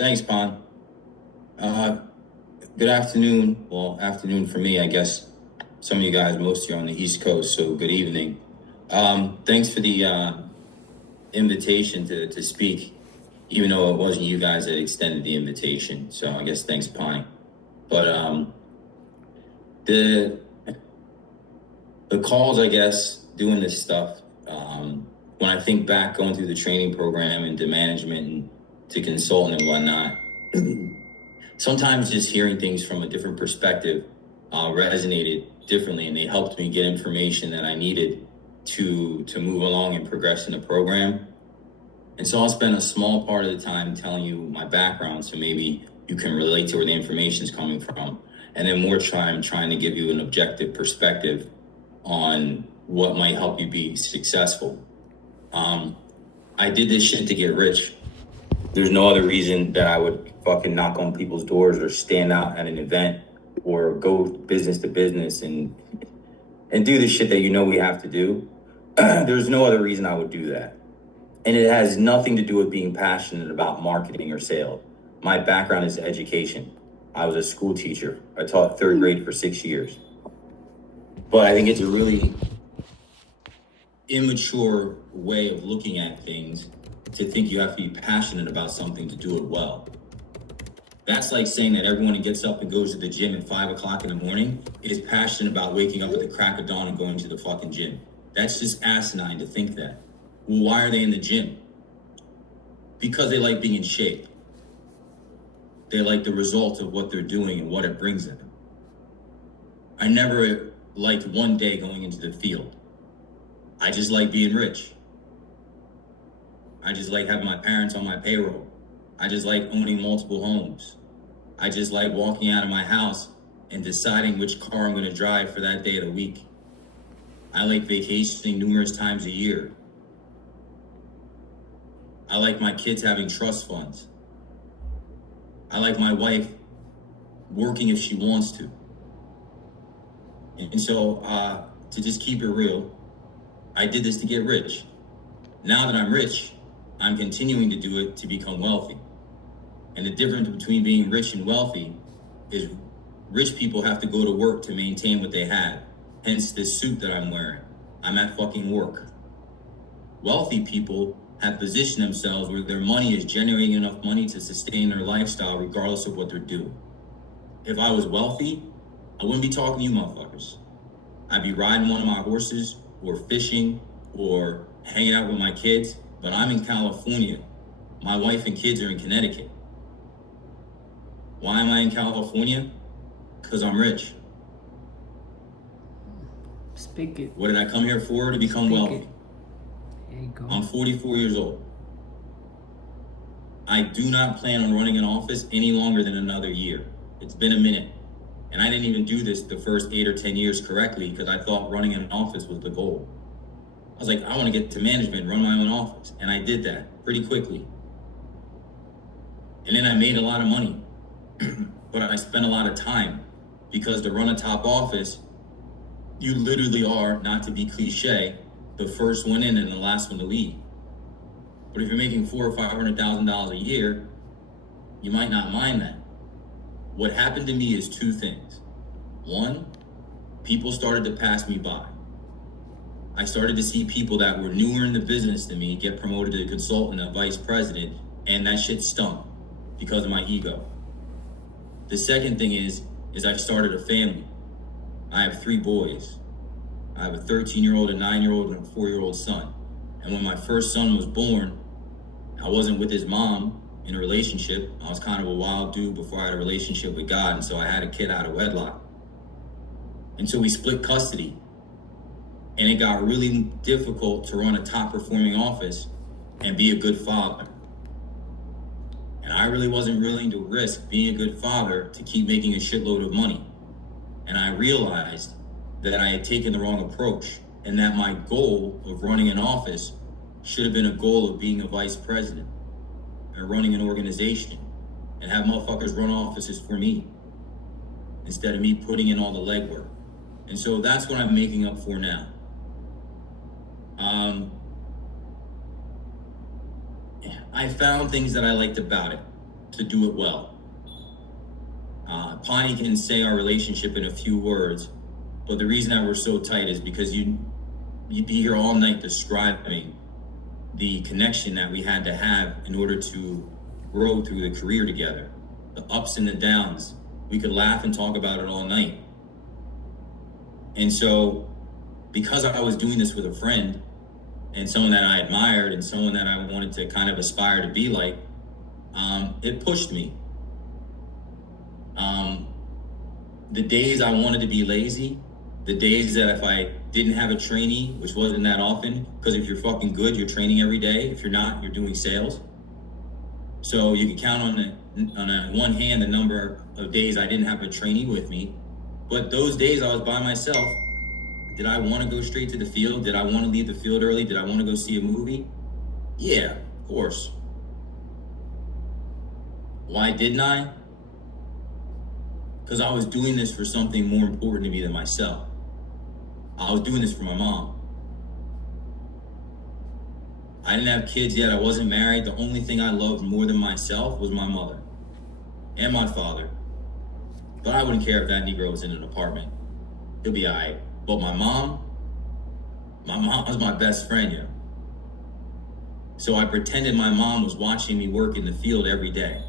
Thanks, Pon. Uh, Good afternoon. Well, afternoon for me, I guess. Some of you guys, most of you are on the East Coast, so good evening. Thanks for the invitation to speak, even though it wasn't you guys that extended the invitation. So I guess thanks, Pine. But the the calls, I guess, doing this stuff. When I think back, going through the training program into management and to consultant and whatnot. Sometimes just hearing things from a different perspective resonated differently, and they helped me get information that I needed to move along and progress in the program. And so I'll spend a small part of the time telling you my background, so maybe you can relate to where the information is coming from, and then more time trying to give you an objective perspective on what might help you be successful. I did this shit to get rich. There's no other reason that I would fucking knock on people's doors or stand out at an event or go business to business and do the shit that you know we have to do. There's no other reason I would do that. And it has nothing to do with being passionate about marketing or sales. My background is education. I was a school teacher. I taught third grade for 6 years. But I think it's a really immature way of looking at things to think you have to be passionate about something to do it well. That's like saying that everyone who gets up and goes to the gym at 5 o'clock in the morning is passionate about waking up at the crack of dawn and going to the fucking gym. That's just asinine to think that. Well, why are they in the gym? Because they like being in shape. They like the result of what they're doing and what it brings them. I never liked one day going into the field. I just like being rich. I just like having my parents on my payroll. I just like owning multiple homes. I just like walking out of my house and deciding which car I'm going to drive for that day of the week. I like vacationing numerous times a year. I like my kids having trust funds. I like my wife working if she wants to. And so, to just keep it real, I did this to get rich. Now that I'm rich, I'm continuing to do it to become wealthy. And the difference between being rich and wealthy is rich people have to go to work to maintain what they have. Hence this suit that I'm wearing. I'm at fucking work. Wealthy people have positioned themselves where their money is generating enough money to sustain their lifestyle regardless of what they're doing. If I was wealthy, I wouldn't be talking to you motherfuckers. I'd be riding one of my horses or fishing or hanging out with my kids, but I'm in California. My wife and kids are in Connecticut. Why am I in California? Because I'm rich. Speak it. What did I come here for? To become wealthy. There you go. I'm 44 years old. I do not plan on running an office any longer than another year. It's been a minute. And I didn't even do this the first 8 or 10 years correctly because I thought running an office was the goal. I was like, I want to get to management, run my own office. And I did that pretty quickly. And then I made a lot of money, but I spent a lot of time because to run a top office, you literally are, not to be cliche, the first one in and the last one to leave. But if you're making $400,000 or $500,000 a year, you might not mind that. What happened to me is two things. One, people started to pass me by. I started to see people that were newer in the business than me get promoted to consultant and vice president, and that shit stunk because of my ego. The second thing is I started a family. I have 3 boys. I have a 13-year-old, a 9-year-old, and a 4-year-old son. And when my first son was born, I wasn't with his mom in a relationship. I was kind of a wild dude before I had a relationship with God, and so I had a kid out of wedlock. And so we split custody. And it got really difficult to run a top-performing office and be a good father. And I really wasn't willing to risk being a good father to keep making a shitload of money. And I realized that I had taken the wrong approach and that my goal of running an office should have been a goal of being a vice president and running an organization and have motherfuckers run offices for me instead of me putting in all the legwork. And so that's what I'm making up for now. I found things that I liked about it. to do it well. Pawnee can say our relationship in a few words, but the reason that we're so tight is because you'd be here all night describing the connection that we had to have in order to grow through the career together, the ups and the downs. We could laugh and talk about it all night. And so, because I was doing this with a friend and someone that I admired and someone that I wanted to kind of aspire to be like, it pushed me. The days I wanted to be lazy, the days that if I didn't have a trainee, which wasn't that often, because if you're fucking good, you're training every day. If you're not, you're doing sales. So you can count on one hand the number of days I didn't have a trainee with me. But those days I was by myself. Did I want to go straight to the field? Did I want to leave the field early? Did I want to go see a movie? Yeah, of course. Why didn't I? Because I was doing this for something more important to me than myself. I was doing this for my mom. I didn't have kids yet. I wasn't married. The only thing I loved more than myself was my mother and my father. But I wouldn't care if that Negro was in an apartment. He'll be all right. But my mom was my best friend, yeah. So I pretended my mom was watching me work in the field every day.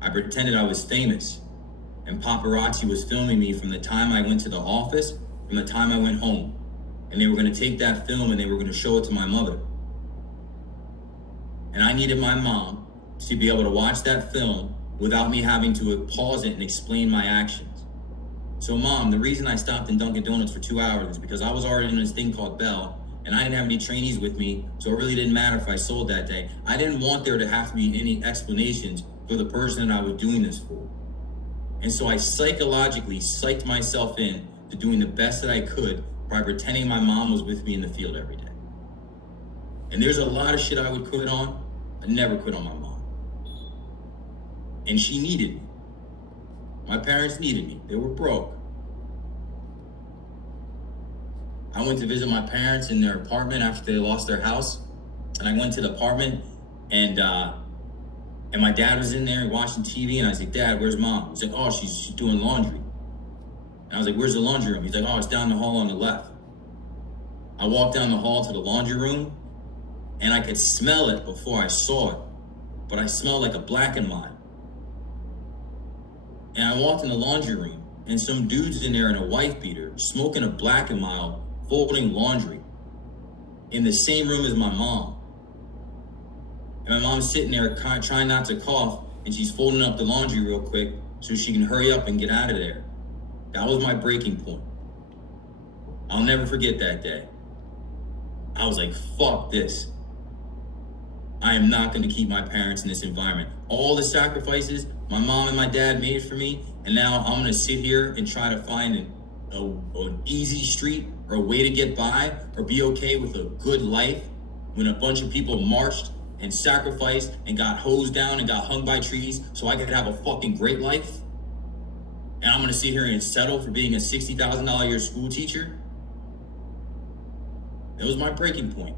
I pretended I was famous. And paparazzi was filming me from the time I went to the office, from the time I went home. And they were going to take that film and they were going to show it to my mother. And I needed my mom to be able to watch that film without me having to pause it and explain my actions. So Mom, the reason I stopped in Dunkin' Donuts for 2 hours is because I was already in this thing called Bell, and I didn't have any trainees with me, so it really didn't matter if I sold that day. I didn't want there to have to be any explanations for the person that I was doing this for. And so I psychologically psyched myself in to doing the best that I could by pretending my mom was with me in the field every day. And there's a lot of shit I would quit on. I never quit on my mom. And she needed me. My parents needed me. They were broke. I went to visit my parents in their apartment after they lost their house. And I went to the apartment and my dad was in there watching TV, and I was like, Dad, where's Mom? He's like, oh, she's doing laundry. And I was like, where's the laundry room? He's like, oh, it's down the hall on the left. I walked down the hall to the laundry room, and I could smell it before I saw it, but I smelled like a Black and Mild. And I walked in the laundry room, and some dude's in there in a wife beater, smoking a Black and Mild, folding laundry, in the same room as my mom. And my mom's sitting there trying not to cough, and she's folding up the laundry real quick so she can hurry up and get out of there. That was my breaking point. I'll never forget that day. I was like, fuck this. I am not going to keep my parents in this environment. All the sacrifices my mom and my dad made for me, and now I'm going to sit here and try to find an easy street or a way to get by or be okay with a good life when a bunch of people marched and sacrificed and got hosed down and got hung by trees so I could have a fucking great life. And I'm gonna sit here and settle for being a $60,000 a year school teacher. That was my breaking point.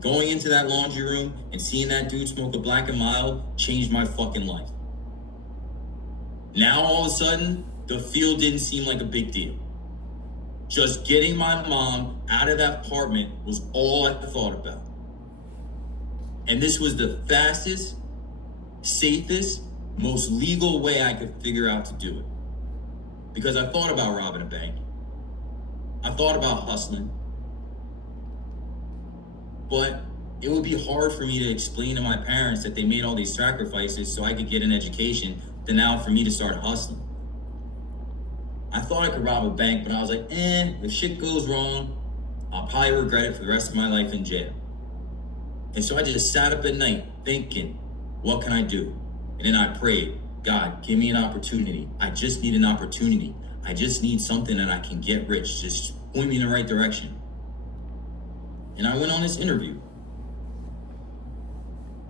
Going into that laundry room and seeing that dude smoke a Black and Mild changed my fucking life. Now all of a sudden, the field didn't seem like a big deal. Just getting my mom out of that apartment was all I thought about. And this was the fastest, safest, most legal way I could figure out to do it. Because I thought about robbing a bank. I thought about hustling. But it would be hard for me to explain to my parents that they made all these sacrifices so I could get an education, than now for me to start hustling. I thought I could rob a bank, but I was like, if shit goes wrong, I'll probably regret it for the rest of my life in jail. And so I just sat up at night thinking, what can I do? And then I prayed, God, give me an opportunity. I just need an opportunity. I just need something that I can get rich. Just point me in the right direction. And I went on this interview.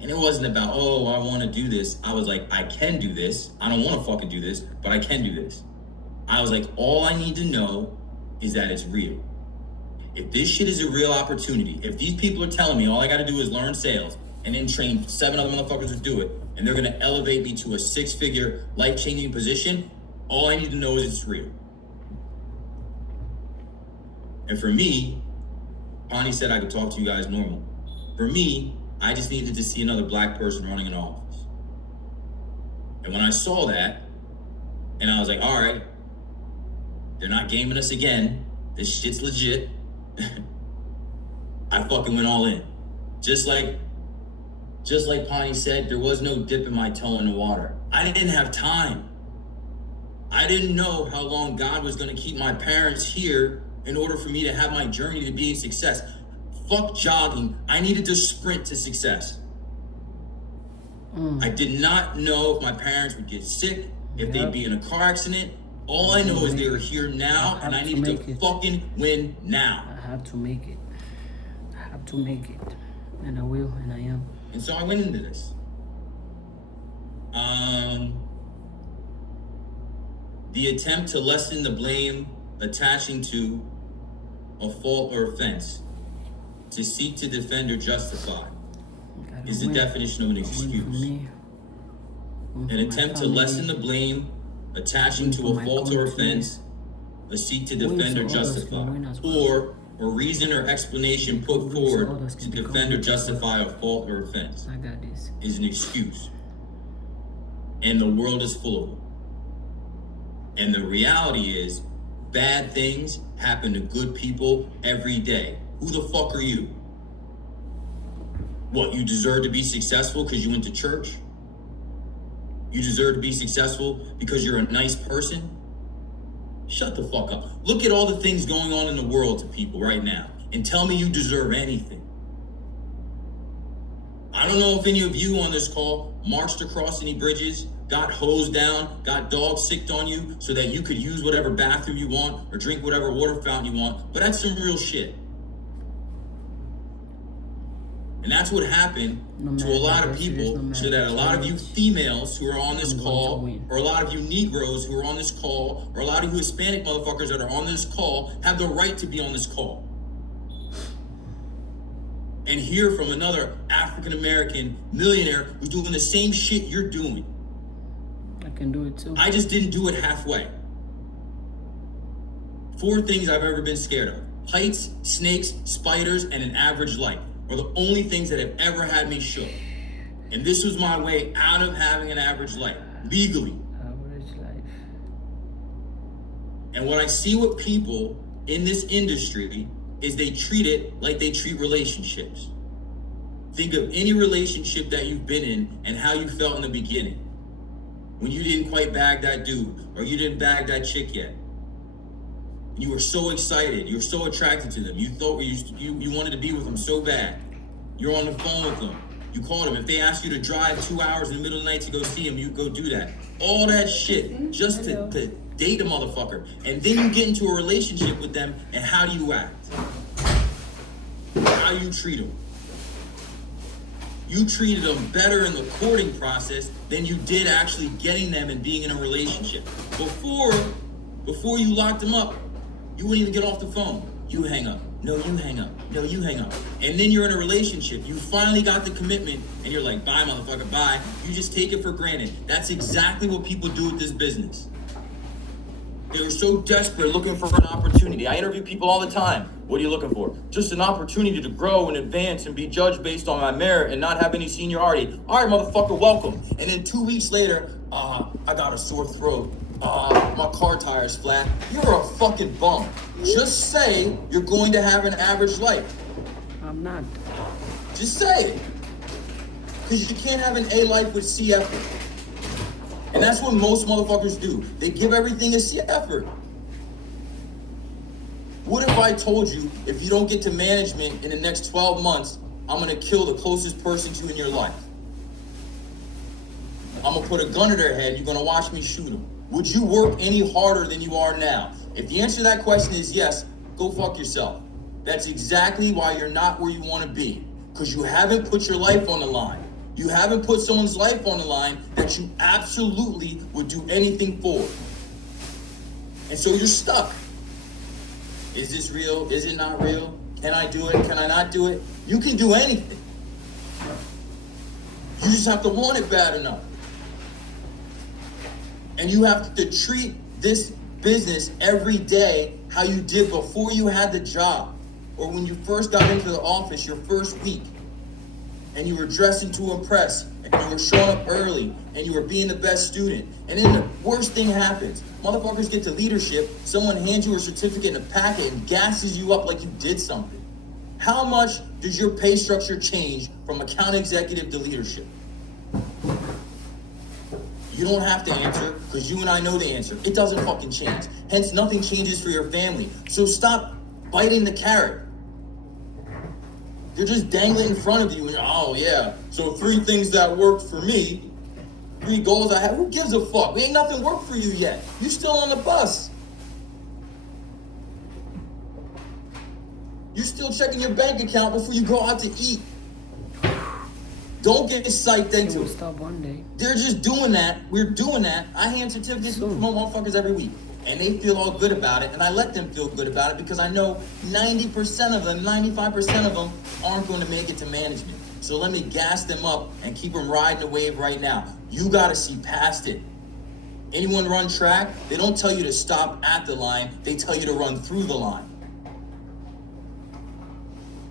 And it wasn't about, oh, I want to do this. I was like, I can do this. I don't want to fucking do this, but I can do this. I was like, all I need to know is that it's real. If this shit is a real opportunity, if these people are telling me all I got to do is learn sales and then train 7 other motherfuckers to do it, and they're gonna elevate me to a 6-figure, life-changing position, all I need to know is it's real. And for me, Bonnie said I could talk to you guys normal. For me, I just needed to see another black person running an office. And when I saw that, and I was like, all right, they're not gaming us again. This shit's legit. I fucking went all in. Just like Bonnie said, there was no dipping my toe in the water. I didn't have time. I didn't know how long God was gonna keep my parents here in order for me to have my journey to be a success. Fuck jogging. I needed to sprint to success. I did not know if my parents would get sick, if they'd be in a car accident. All I know is they are here now, and I needed to fucking win now. I have to make it. I have to make it. And I will, and I am. And so I went into this. The attempt to lessen the blame attaching to a fault or offense, to seek to defend or justify, is the definition of an excuse. An attempt to lessen the blame attaching to a fault or offense, a seek to defend or justify, or a reason or explanation put forward to defend or justify a fault or offense is an excuse. And the world is full of them. And the reality is, bad things happen to good people every day. Who the fuck are you? What, you deserve to be successful because you went to church? You deserve to be successful because you're a nice person? Shut the fuck up. Look at all the things going on in the world to people right now and tell me you deserve anything. I don't know if any of you on this call marched across any bridges, got hosed down, got dog sicked on you so that you could use whatever bathroom you want or drink whatever water fountain you want, but that's some real shit. And that's what happened to a lot of people, so that a lot of you females who are on this call, or a lot of you Negroes who are on this call, or a lot of you Hispanic motherfuckers that are on this call have the right to be on this call. And hear from another African-American millionaire who's doing the same shit you're doing. I can do it too. I just didn't do it halfway. 4 things I've ever been scared of: heights, snakes, spiders, and an average life are the only things that have ever had me shook. And this was my way out of having an average life, legally. Average life. And what I see with people in this industry is they treat it like they treat relationships. Think of any relationship that you've been in and how you felt in the beginning. When you didn't quite bag that dude, or you didn't bag that chick yet. You were so excited, you're so attracted to them. You thought you wanted to be with them so bad. You're on the phone with them. You called them. If they asked you to drive 2 hours in the middle of the night to go see them, you go do that. All that shit just to date a motherfucker. And then you get into a relationship with them, and how do you act? How do you treat them? You treated them better in the courting process than you did actually getting them and being in a relationship. Before you locked them up, you wouldn't even get off the phone. You hang up. No, you hang up. No, you hang up. And then you're in a relationship. You finally got the commitment, and you're like, bye, motherfucker, bye. You just take it for granted. That's exactly what people do with this business. They were so desperate looking for an opportunity. I interview people all the time. What are you looking for? Just an opportunity to grow and advance and be judged based on my merit and not have any seniority. All right, motherfucker, welcome. And then 2 weeks later, I got a sore throat. My car tire's flat. You're a fucking bum. Just say you're going to have an average life. I'm not. Just say it. Because you can't have an A life with C effort. And that's what most motherfuckers do. They give everything a C effort. What if I told you, if you don't get to management in the next 12 months, I'm gonna kill the closest person to you in your life? I'm gonna put a gun to their head, you're gonna watch me shoot them. Would you work any harder than you are now? If the answer to that question is yes, go fuck yourself. That's exactly why you're not where you wanna be. Because you haven't put your life on the line. You haven't put someone's life on the line that you absolutely would do anything for. And so you're stuck. Is this real? Is it not real? Can I do it? Can I not do it? You can do anything. You just have to want it bad enough. And you have to treat this business every day how you did before you had the job, or when you first got into the office your first week, and you were dressing to impress, and you were showing up early, and you were being the best student. And then the worst thing happens. Motherfuckers get to leadership, someone hands you a certificate in a packet and gasses you up like you did something. How much does your pay structure change from account executive to leadership? You don't have to answer, because you and I know the answer. It doesn't fucking change. Hence, nothing changes for your family. So stop biting the carrot. They're just dangling in front of you, and you're, oh yeah, so 3 things that worked for me, 3 goals I have. Who gives a fuck? Ain't nothing worked for you yet. You still on the bus. You're still checking your bank account before you go out to eat. Don't get psyched into it. Stop one day. They're just doing that. We're doing that. I hand certificates to motherfuckers every week. And they feel all good about it. And I let them feel good about it because I know 90% of them, 95% of them aren't going to make it to management. So let me gas them up and keep them riding the wave right now. You got to see past it. Anyone run track, they don't tell you to stop at the line. They tell you to run through the line.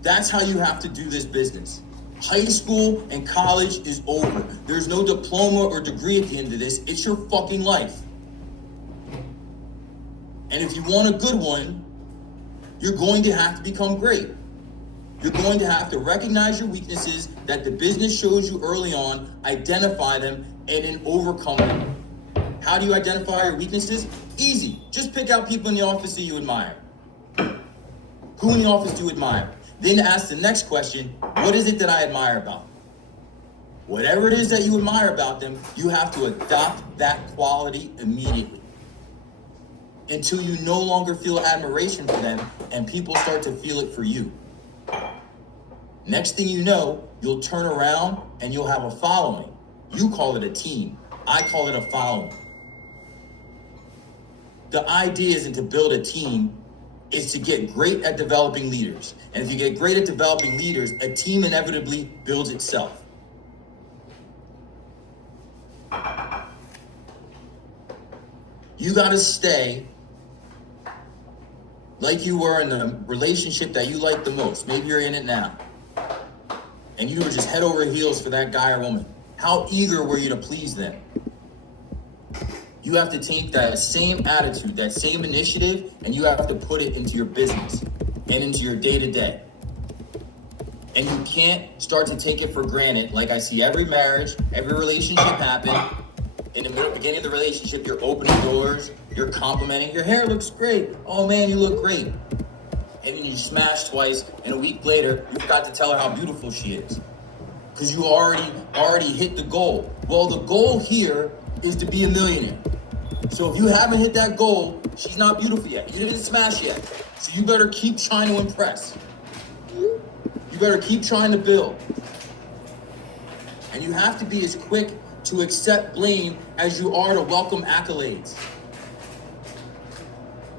That's how you have to do this business. High school and college is over. There's no diploma or degree at the end of this. It's your fucking life. And if you want a good one, you're going to have to become great. You're going to have to recognize your weaknesses that the business shows you early on, identify them, and then overcome them. How do you identify your weaknesses? Easy. Just pick out people in the office that you admire. Who in the office do you admire? Then ask the next question, what is it that I admire about them? Whatever it is that you admire about them, you have to adopt that quality immediately. Until you no longer feel admiration for them and people start to feel it for you. Next thing you know, you'll turn around and you'll have a following. You call it a team. I call it a following. The idea isn't to build a team, it's to get great at developing leaders. And if you get great at developing leaders, a team inevitably builds itself. You gotta stay like you were in the relationship that you like the most. Maybe you're in it now. And you were just head over heels for that guy or woman. How eager were you to please them? You have to take that same attitude, that same initiative, and you have to put it into your business and into your day-to-day. And you can't start to take it for granted. Like I see every marriage, every relationship happen. In the beginning of the relationship, you're opening doors, you're complimenting, your hair looks great. Oh man, you look great. And then you smash twice, and a week later, you forgot to tell her how beautiful she is. Because you already hit the goal. Well, the goal here is to be a millionaire. So if you haven't hit that goal, she's not beautiful yet. You didn't smash yet. So you better keep trying to impress. You better keep trying to build. And you have to be as quick to accept blame as you are to welcome accolades.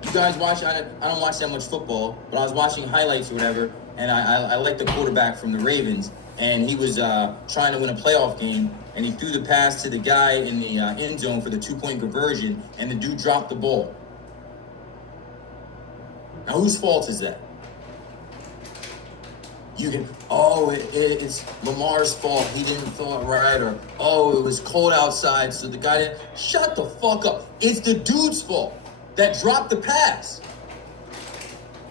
You guys watch, I don't watch that much football, but I was watching highlights or whatever, and I like the quarterback from the Ravens, and he was trying to win a playoff game, and he threw the pass to the guy in the end zone for the 2-point conversion, and the dude dropped the ball. Now, whose fault is that? You can, it's Lamar's fault. He didn't throw it right, or, it was cold outside, so the guy didn't. Shut the fuck up. It's the dude's fault that dropped the pass.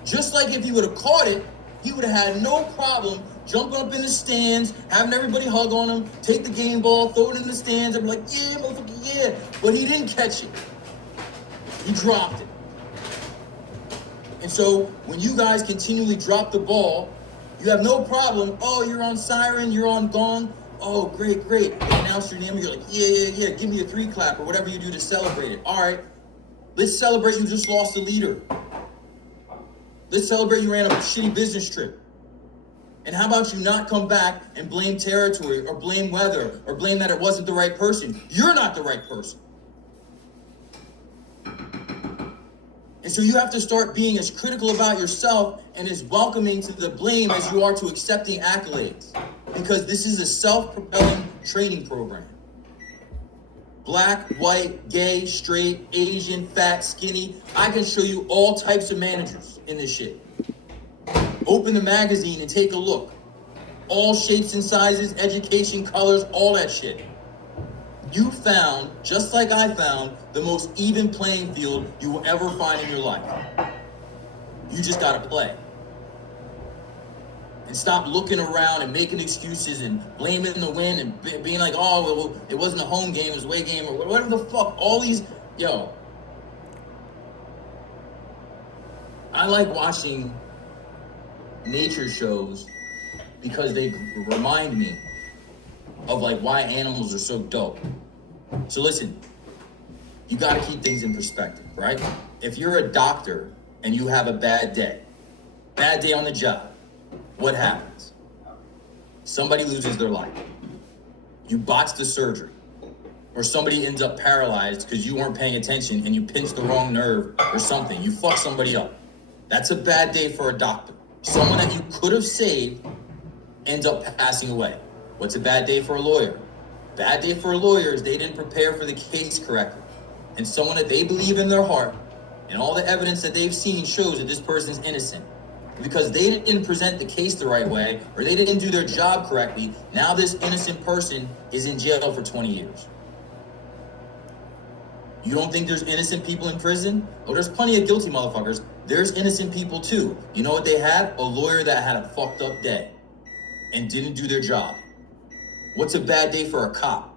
Just like if he would have caught it, he would have had no problem jumping up in the stands, having everybody hug on him, take the game ball, throw it in the stands, and be like, yeah, motherfucker, yeah. But he didn't catch it. He dropped it. And so when you guys continually drop the ball, you have no problem. Oh, you're on siren, you're on gong. Oh, great. They announce your name, you're like, yeah. Give me a 3 clap or whatever you do to celebrate it. All right, let's celebrate you just lost a leader. Let's celebrate you ran a shitty business trip. And how about you not come back and blame territory or blame weather or blame that it wasn't the right person? You're not the right person. And so you have to start being as critical about yourself and as welcoming to the blame as you are to accepting accolades. Because this is a self-propelling training program. Black, white, gay, straight, Asian, fat, skinny. I can show you all types of managers in this shit. Open the magazine and take a look. All shapes and sizes, education, colors, all that shit. You found, just like I found, the most even playing field you will ever find in your life. You just gotta play. And stop looking around and making excuses and blaming the win and being like, oh, well, it wasn't a home game, it was a away game, or whatever the fuck. All these, I like watching nature shows because they remind me of like why animals are so dope. So listen, you gotta keep things in perspective, right? If you're a doctor and you have a bad day on the job, what happens? Somebody loses their life. You botch the surgery. Or somebody ends up paralyzed because you weren't paying attention and you pinched the wrong nerve or something. You fuck somebody up. That's a bad day for a doctor. Someone that you could have saved ends up passing away. What's a bad day for a lawyer? Bad day for a lawyer is they didn't prepare for the case correctly. And someone that they believe in their heart and all the evidence that they've seen shows that this person's innocent. Because they didn't present the case the right way or they didn't do their job correctly, now this innocent person is in jail for 20 years. You don't think there's innocent people in prison? Oh, there's plenty of guilty motherfuckers. There's innocent people too. You know what they had? A lawyer that had a fucked up day and didn't do their job. What's a bad day for a cop?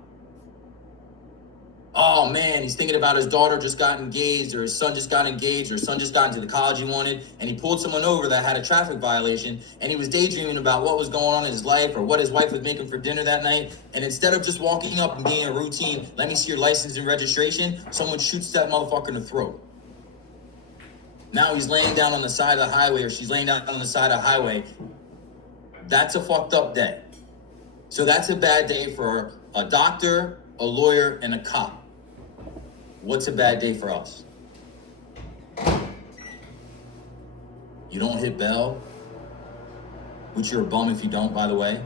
Oh man, he's thinking about his daughter just got engaged, or his son just got engaged, or his son just got into the college he wanted, and he pulled someone over that had a traffic violation, and he was daydreaming about what was going on in his life, or what his wife was making for dinner that night, and instead of just walking up and being a routine, let me see your license and registration, someone shoots that motherfucker in the throat. Now he's laying down on the side of the highway, or she's laying down on the side of the highway. That's a fucked up day. So that's a bad day for a doctor, a lawyer, and a cop. What's a bad day for us? You don't hit bell, which you're a bum if you don't, by the way.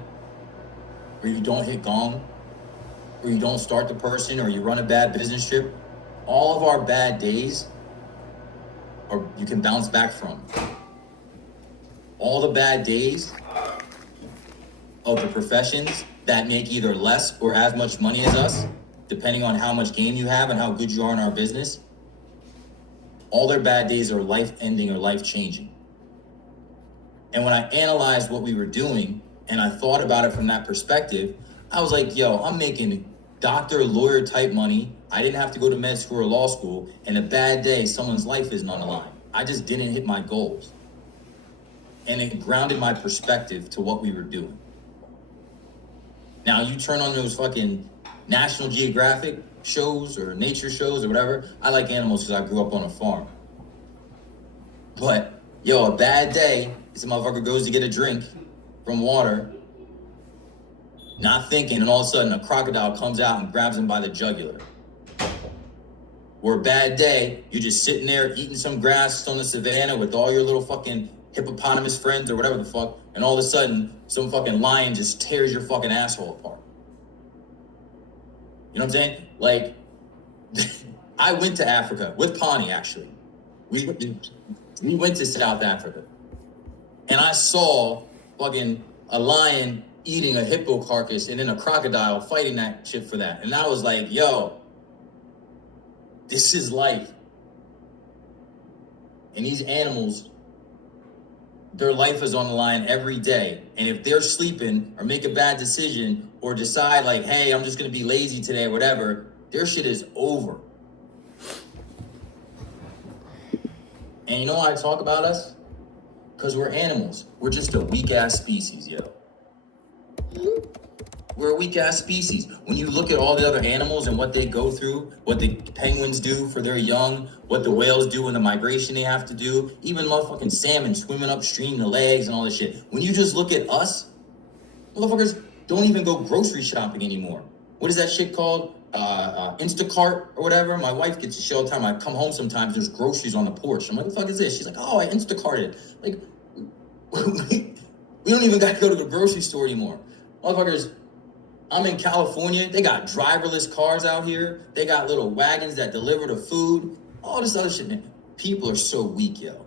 Or you don't hit gong, or you don't start the person, or you run a bad business trip. All of our bad days you can bounce back from. All the bad days of the professions that make either less or as much money as us, depending on how much game you have and how good you are in our business, all their bad days are life-ending or life-changing. And when I analyzed what we were doing and I thought about it from that perspective, I was like, yo, I'm making doctor, lawyer type money. I didn't have to go to med school or law school, and a bad day, someone's life isn't on the line. I just didn't hit my goals. And it grounded my perspective to what we were doing. Now you turn on those fucking National Geographic shows or nature shows or whatever. I like animals because I grew up on a farm. But, yo, a bad day, this motherfucker goes to get a drink from water, not thinking, and all of a sudden a crocodile comes out and grabs him by the jugular. Or a bad day, you're just sitting there eating some grass on the savannah with all your little fucking hippopotamus friends or whatever the fuck, and all of a sudden, some fucking lion just tears your fucking asshole apart. You know what I'm saying? Like, I went to Africa with Pawnee, actually. We went to South Africa. And I saw fucking a lion eating a hippo carcass and then a crocodile fighting that shit for that. And I was like, yo, this is life. And these animals, their life is on the line every day. And if they're sleeping or make a bad decision or decide like, hey, I'm just going to be lazy today or whatever, their shit is over. And you know why I talk about us? Because we're animals. We're just a weak-ass species, yo. We're a weak-ass species. When you look at all the other animals and what they go through, what the penguins do for their young, what the whales do in the migration they have to do, even motherfucking salmon swimming upstream, the legs and all this shit. When you just look at us, motherfuckers don't even go grocery shopping anymore. What is that shit called? Instacart or whatever. My wife gets the shit all the time. I come home sometimes, there's groceries on the porch. I'm like, what the fuck is this? She's like, oh, I Instacarted. Like, we don't even got to go to the grocery store anymore. Motherfuckers I'm in California. They got driverless cars out here. They got little wagons that deliver the food. All this other shit. People are so weak, yo.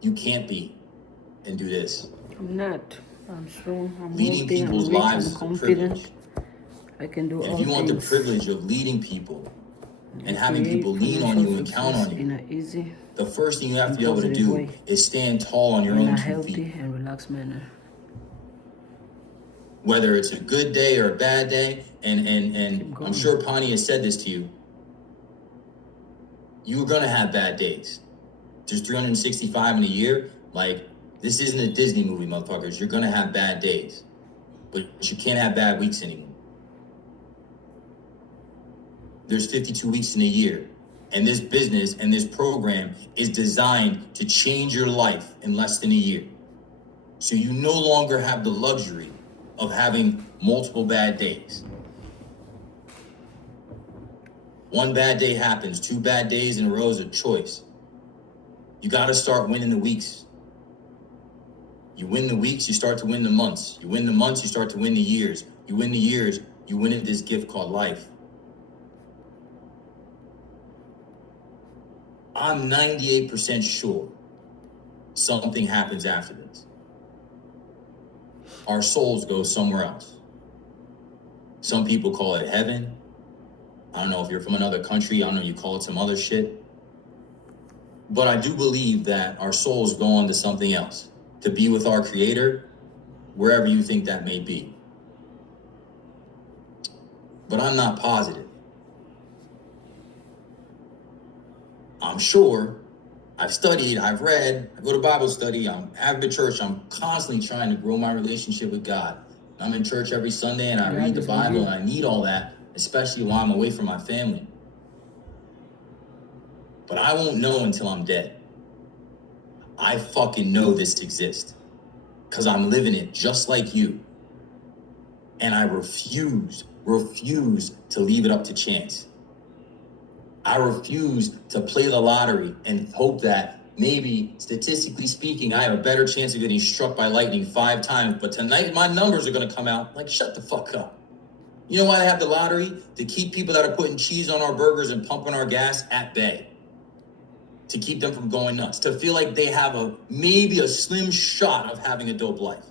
You can't be and do this. I'm not. I'm strong. I'm Leading healthy. people's I'm rich. lives I'm is a confident. privilege. I can do And all if you want things. the privilege of leading people and having Create people lean on financial you and count success on in you, an easy the first thing you have and to be able to positive do way, is stand tall on your in own a 2 healthy feet. and relaxed manner. Whether it's a good day or a bad day, and Keep going. I'm sure Pani has said this to you, you're gonna have bad days. There's 365 in a year. Like, this isn't a Disney movie, motherfuckers. You're gonna have bad days, but you can't have bad weeks anymore. There's 52 weeks in a year, and this business and this program is designed to change your life in less than a year. So you no longer have the luxury of having multiple bad days. One bad day happens, 2 bad days in a row is a choice. You got to start winning the weeks. You win the weeks, you start to win the months. You win the months, you start to win the years. You win the years, you win this gift called life. I'm 98% sure something happens after this. Our souls go somewhere else. Some people call it heaven. I don't know if you're from another country. I don't know, you call it some other shit. But I do believe that our souls go on to something else, to be with our Creator, wherever you think that may be. But I'm not positive. I'm sure. I've studied, I've read, I go to Bible study, I'm at the church, I'm constantly trying to grow my relationship with God. I'm in church every Sunday and I read the Bible, and I need all that, especially while I'm away from my family. But I won't know until I'm dead. I fucking know this exists because I'm living it just like you. And I refuse to leave it up to chance. I refuse to play the lottery and hope that maybe, statistically speaking, I have a better chance of getting struck by lightning 5 times, but tonight my numbers are gonna come out. Like, shut the fuck up. You know why they have the lottery? To keep people that are putting cheese on our burgers and pumping our gas at bay. To keep them from going nuts. To feel like they have maybe a slim shot of having a dope life.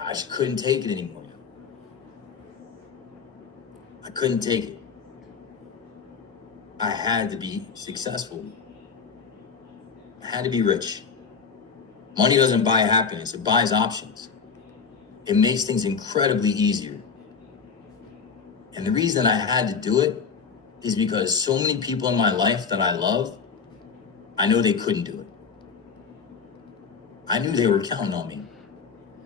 I just couldn't take it anymore. I couldn't take it. I had to be successful. I had to be rich. Money doesn't buy happiness, it buys options. It makes things incredibly easier. And the reason I had to do it is because so many people in my life that I love, I know they couldn't do it. I knew they were counting on me.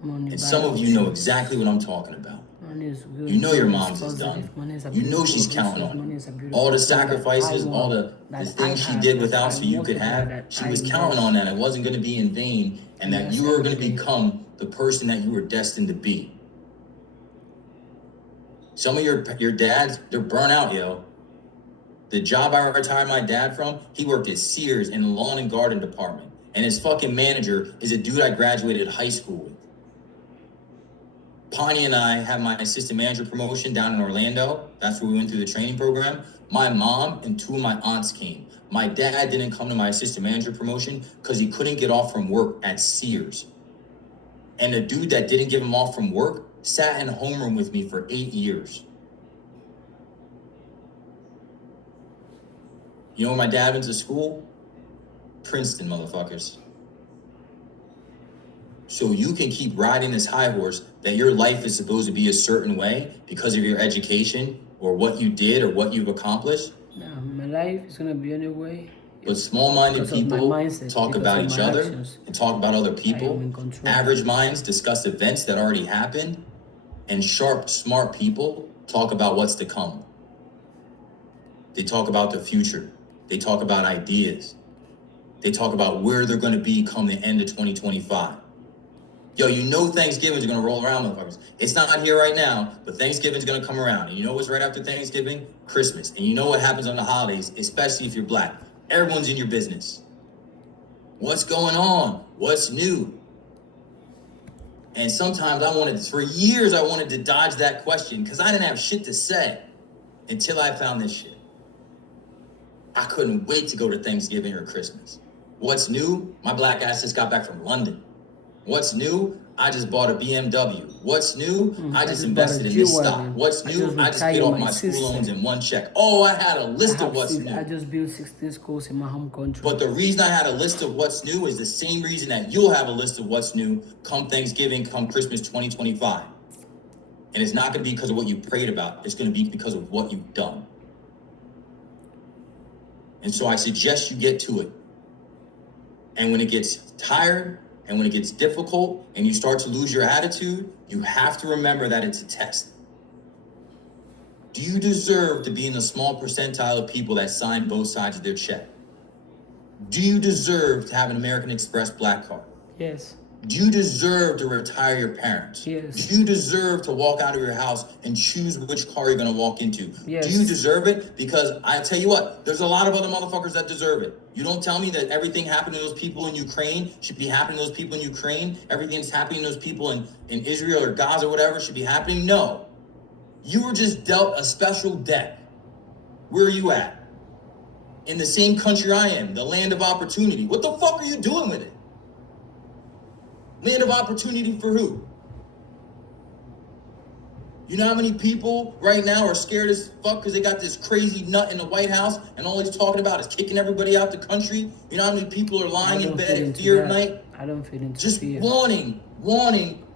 And some of you know exactly what I'm talking about. Money is good. You know your Money mom's is done. Money is a You know she's beautiful counting on Money you. is a beautiful All the thing that sacrifices, I all want, the that things I she have, did that without I so you could multiply, have, that she I was counting invest. on that. It wasn't going to be in vain, and that you were going to every day. become the person that you were destined to be. Some of your dads, they're burnt out, yo. The job I retired my dad from, he worked at Sears in the lawn and garden department. And his fucking manager is a dude I graduated high school with. Pani and I had my assistant manager promotion down in Orlando. That's where we went through the training program. My mom and 2 of my aunts came. My dad didn't come to my assistant manager promotion because he couldn't get off from work at Sears. And the dude that didn't give him off from work sat in a homeroom with me for 8 years. You know where my dad went to school? Princeton, motherfuckers. So you can keep riding this high horse that your life is supposed to be a certain way because of your education or what you did or what you've accomplished. No, my life is gonna be anyway. But small-minded people talk about each other and talk about other people. Average minds discuss events that already happened. And sharp, smart people talk about what's to come. They talk about the future. They talk about ideas. They talk about where they're going to be come the end of 2025. Yo, you know Thanksgiving's going to roll around, motherfuckers. It's not here right now, but Thanksgiving's going to come around. And you know what's right after Thanksgiving? Christmas. And you know what happens on the holidays, especially if you're black. Everyone's in your business. What's going on? What's new? And sometimes for years, I wanted to dodge that question because I didn't have shit to say until I found this shit. I couldn't wait to go to Thanksgiving or Christmas. What's new? My black ass just got back from London. What's new? I just bought a BMW. What's new? I just invested in this stock. What's new? I just paid off my school loans in one check. Oh, I had a list of what's new. I just built 16 schools in my home country. But the reason I had a list of what's new is the same reason that you'll have a list of what's new come Thanksgiving, come Christmas 2025. And it's not going to be because of what you prayed about. It's going to be because of what you've done. And so I suggest you get to it. And when it gets tired and when it gets difficult and you start to lose your attitude, you have to remember that it's a test. Do you deserve to be in the small percentile of people that sign both sides of their check? Do you deserve to have an American Express black card? Yes. Do you deserve to retire your parents? Yes. Do you deserve to walk out of your house and choose which car you're going to walk into? Yes. Do you deserve it? Because I tell you what, there's a lot of other motherfuckers that deserve it. You don't tell me that everything happening to those people in Ukraine should be happening to those people in Ukraine. Everything that's happening to those people in Israel or Gaza or whatever should be happening. No. You were just dealt a special deck. Where are you at? In the same country I am, the land of opportunity. What the fuck are you doing with it? Land of opportunity for who? You know how many people right now are scared as fuck because they got this crazy nut in the White House and all he's talking about is kicking everybody out the country? You know how many people are lying in bed in fear at night? I don't fit into just fear. wanting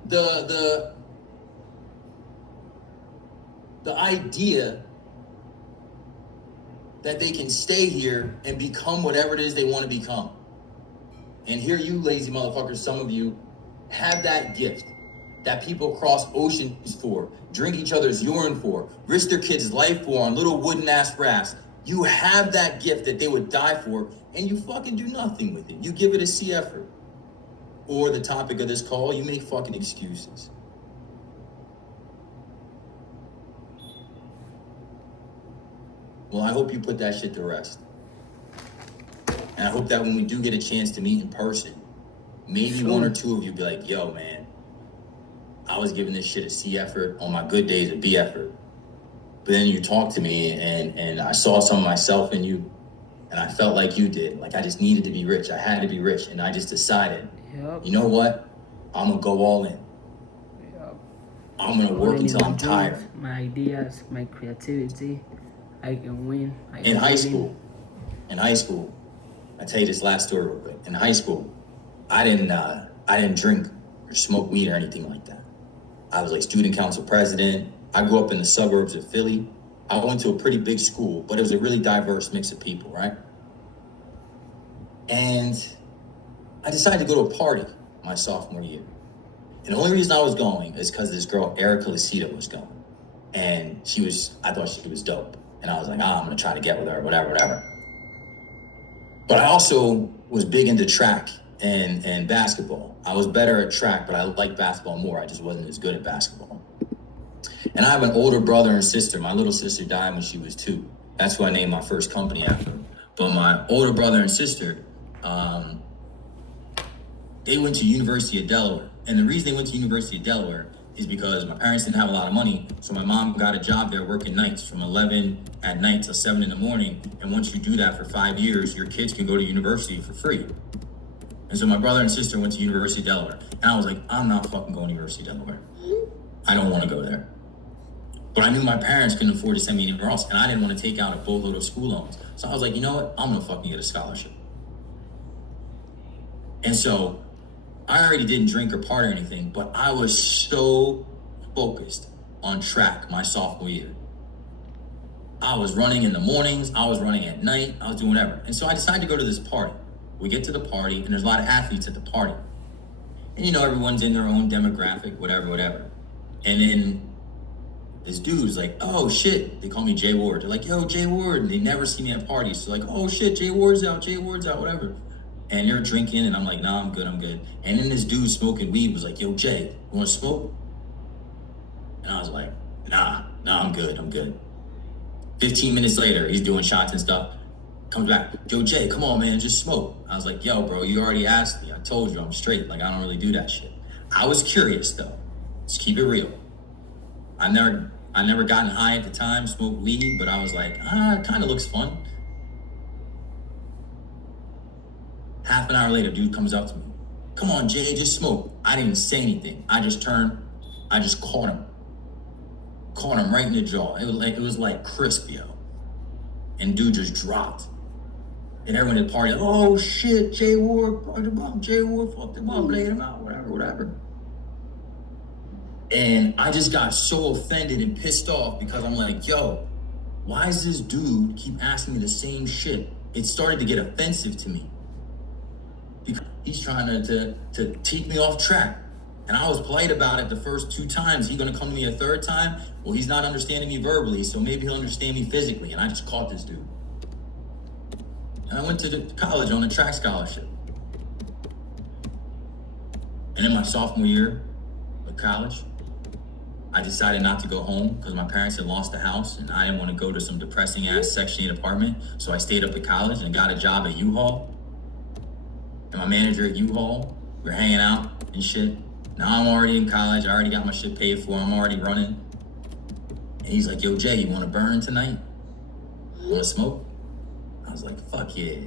the idea that they can stay here and become whatever it is they want to become. And here you lazy motherfuckers, some of you, have that gift that people cross oceans for, drink each other's urine for, risk their kids' life for on little wooden ass rafts. You have that gift that they would die for, and you fucking do nothing with it. You give it a C effort. Or the topic of this call, you make fucking excuses. Well, I hope you put that shit to rest. And I hope that when we do get a chance to meet in person, maybe one or two of you be like, yo, man, I was giving this shit a C effort, on my good days a B effort. But then you talk to me and I saw some of myself in you and I felt like you did. Like I just needed to be rich. I had to be rich. And I just decided, you know what? I'm going to go all in. I'm going to work until I'm tired. My ideas, my creativity, I can win. In high school, I tell you this last story real quick. In high school, I didn't drink or smoke weed or anything like that. I was like student council president. I grew up in the suburbs of Philly. I went to a pretty big school, but it was a really diverse mix of people, right? And I decided to go to a party my sophomore year. And the only reason I was going is because this girl, Erica Lucida, was going. And I thought she was dope. And I was like, I'm gonna try to get with her, whatever. But I also was big into track and basketball. I was better at track, but I liked basketball more. I just wasn't as good at basketball. And I have an older brother and sister. My little sister died when she was 2. That's who I named my first company after. But my older brother and sister, they went to University of Delaware. And the reason they went to University of Delaware is because my parents didn't have a lot of money. So my mom got a job there working nights from 11 at night till 7 in the morning. And once you do that for 5 years, your kids can go to university for free. And so my brother and sister went to University of Delaware. And I was like, I'm not fucking going to University of Delaware. I don't want to go there. But I knew my parents couldn't afford to send me anywhere else. And I didn't want to take out a boatload of school loans. So I was like, you know what? I'm going to fucking get a scholarship. And so I already didn't drink or party or anything, but I was so focused on track my sophomore year. I was running in the mornings, I was running at night, I was doing whatever. And so I decided to go to this party. We get to the party, and there's a lot of athletes at the party. And you know, everyone's in their own demographic, whatever. And then this dude's like, oh shit, they call me Jay Ward. They're like, yo, Jay Ward. And they never see me at parties. So like, oh shit, Jay Ward's out, whatever. And they're drinking, and I'm like, nah, I'm good. And then this dude smoking weed was like, yo, Jay, you wanna smoke? And I was like, nah, I'm good. 15 minutes later, he's doing shots and stuff. Comes back, yo, Jay, come on, man, just smoke. I was like, yo, bro, you already asked me. I told you I'm straight. Like, I don't really do that shit. I was curious though. Let's keep it real. I never gotten high at the time, smoked weed, but I was like, it kind of looks fun. Half an hour later, dude comes up to me. Come on, Jay, just smoke. I didn't say anything. I just turned. I just caught him. Caught him right in the jaw. It was like crisp, yo. And dude just dropped. And everyone at the party, like, oh shit, Jay Ward, fucked him up, Jay Ward fucked him up, laid him out, whatever. And I just got so offended and pissed off because I'm like, yo, why does this dude keep asking me the same shit? It started to get offensive to me. Because he's trying to take me off track. And I was polite about it the first 2 times. He gonna come to me a 3rd time? Well, he's not understanding me verbally, so maybe he'll understand me physically. And I just caught this dude. And I went to the college on a track scholarship. And in my sophomore year of college, I decided not to go home because my parents had lost the house and I didn't want to go to some depressing ass Section 8 apartment. So I stayed up at college and got a job at U-Haul. And my manager at U-Haul, we're hanging out and shit. Now I'm already in college. I already got my shit paid for. I'm already running. And he's like, yo, Jay, you want to burn tonight? Want to smoke? I was like, fuck yeah.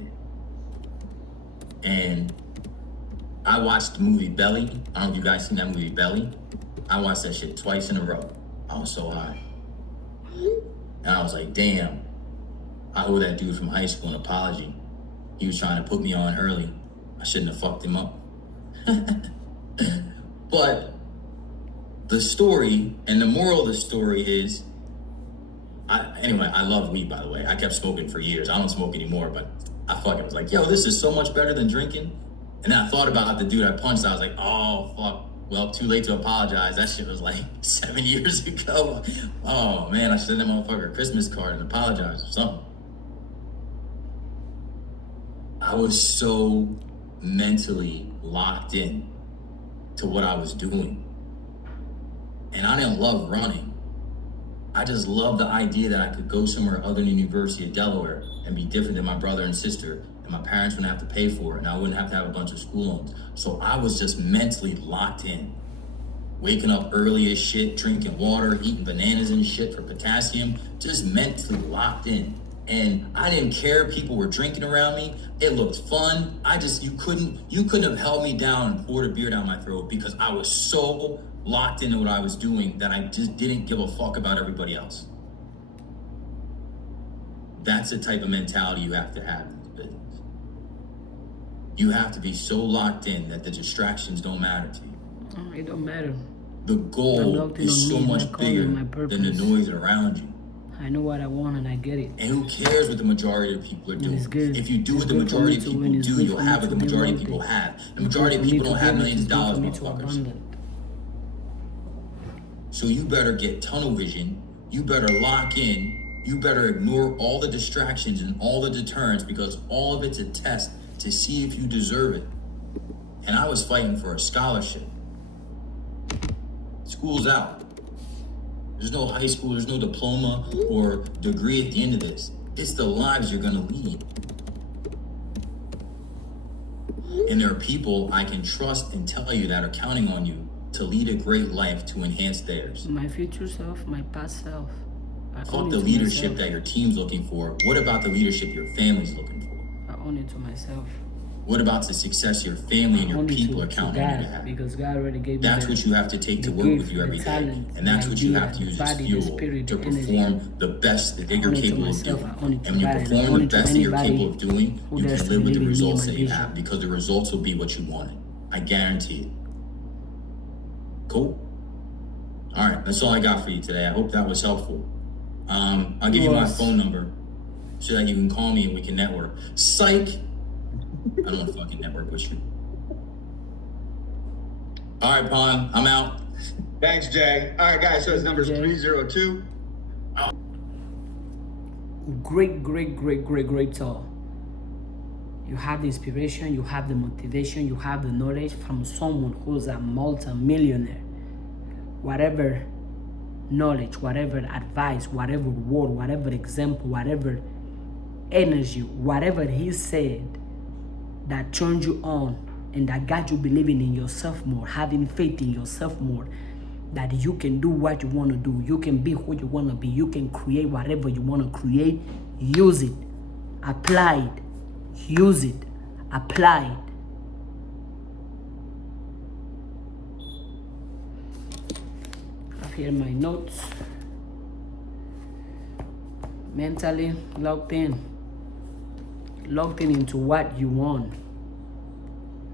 And I watched the movie Belly. I don't know if you guys seen that movie Belly. I watched that shit twice in a row. I was so high. And I was like, damn, I owe that dude from high school an apology. He was trying to put me on early. I shouldn't have fucked him up. But the story and the moral of the story is, anyway, I love weed, by the way. I kept smoking for years. I don't smoke anymore, but I fucking was like, yo, this is so much better than drinking. And then I thought about the dude I punched. I was like, oh, fuck. Well, too late to apologize. That shit was like 7 years ago. Oh, man, I should send that motherfucker a Christmas card and apologize or something. I was so mentally locked in to what I was doing. And I didn't love running. I just loved the idea that I could go somewhere other than the University of Delaware and be different than my brother and sister, and my parents wouldn't have to pay for it, and I wouldn't have to have a bunch of school loans. So I was just mentally locked in. Waking up early as shit, drinking water, eating bananas and shit for potassium, just mentally locked in. And I didn't care if people were drinking around me. It looked fun. You couldn't have held me down and poured a beer down my throat because I was so locked into what I was doing that I just didn't give a fuck about everybody else. That's the type of mentality you have to have in this business. You have to be so locked in that the distractions don't matter to you. It don't matter. The goal is so much bigger than the noise around you. I know what I want and I get it. And who cares what the majority of people are doing? Good. If you do what the majority of people do, you'll have what the majority of people have. The majority of people don't have millions of dollars, motherfuckers. So you better get tunnel vision. You better lock in. You better ignore all the distractions and all the deterrents because all of it's a test to see if you deserve it. And I was fighting for a scholarship. School's out. There's no high school, there's no diploma or degree at the end of this. It's the lives you're gonna lead. And there are people I can trust and tell you that are counting on you to lead a great life to enhance theirs. My future self, my past self. Fuck the leadership that your team's looking for. What about the leadership your family's looking for? I own it to myself. What about the success your family and your people are counting on you to have? Because God already gave me that's what you have to take to work with you every day. And that's what you have to use as fuel to perform the best that you're capable of doing. And when you perform the best that you're capable of doing, you can live with the results that you have because the results will be what you wanted. I guarantee it. Cool? All right, that's all I got for you today. I hope that was helpful. I'll give you my phone number so that you can call me and we can network. Psych! I don't want to fucking network with you. All right, Pon, I'm out. Thanks, Jay. All right, guys, so his number is 302. Great talk. You have the inspiration, you have the motivation, you have the knowledge from someone who's a multi-millionaire. Whatever knowledge, whatever advice, whatever word, whatever example, whatever energy, whatever he said that turned you on and that got you believing in yourself more, having faith in yourself more, that you can do what you want to do, you can be who you want to be, you can create whatever you want to create. Use it, apply it, use it, apply it. I have here my notes. Mentally locked in into what you want,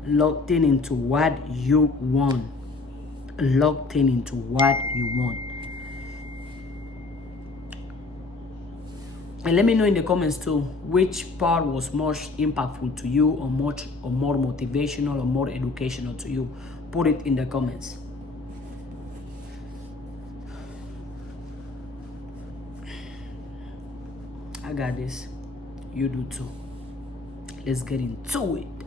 locked in into what you want, locked in into what you want. And let me know in the comments too, which part was most impactful to you, or more motivational, or more educational to you. Put it in the comments. I got this. You do too. Let's get into it.